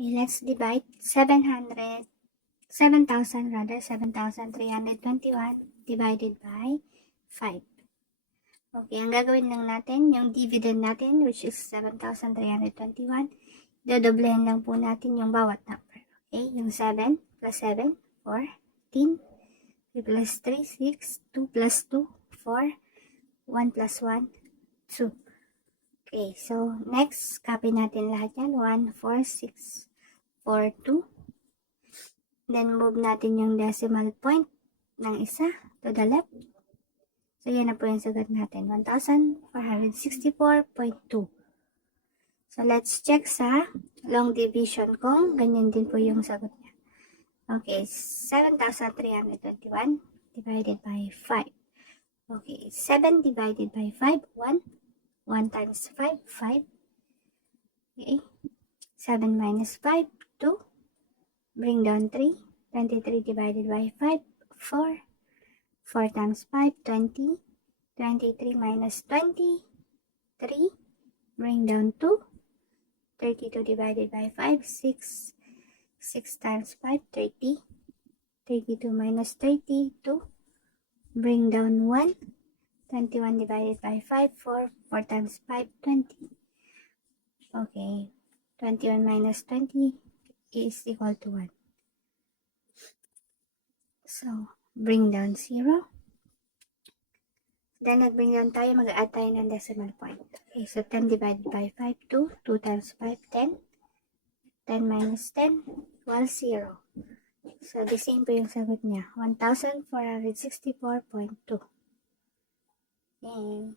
Okay, let's divide 7,321 divided by 5. Okay, ang gagawin lang natin, yung dividend natin, which is 7,321, dodoblehan lang po natin yung bawat number. Okay, yung 7 plus 7, 14, 3 plus 3, 6, 2 plus 2, 4, 1 plus 1, 2. Okay, so next, copy natin lahat yan, 1, 4, 6, 4, 2. Then, move natin yung decimal point ng isa to the left. So, yan na po yung sagot natin, 1,464.2. So, let's check sa long division kung ganyan din po yung sagot niya. Okay, 7,321 divided by 5. Okay, 7 divided by 5, 1. 1 times 5, 5. Okay, 7 minus 5, 2. Bring down 3. 23 divided by 5, 4. 4 times 5, 20. 23 minus 20, 3. Bring down 2. 32 divided by 5, 6. 6 times 5, 30. 32 minus 30, 2. Bring down 1. 21 divided by 5, 4. 4 times 5, 20. Okay. 21 minus 20 is equal to 1. So, bring down 0. Then, nag-bring down tayo, mag-add tayo ng decimal point. Okay, so 10 divided by 5, 2. 2 times 5, 10. 10 minus 10, equals 0. So, the same po yung sagot niya, 1,464.2. Okay.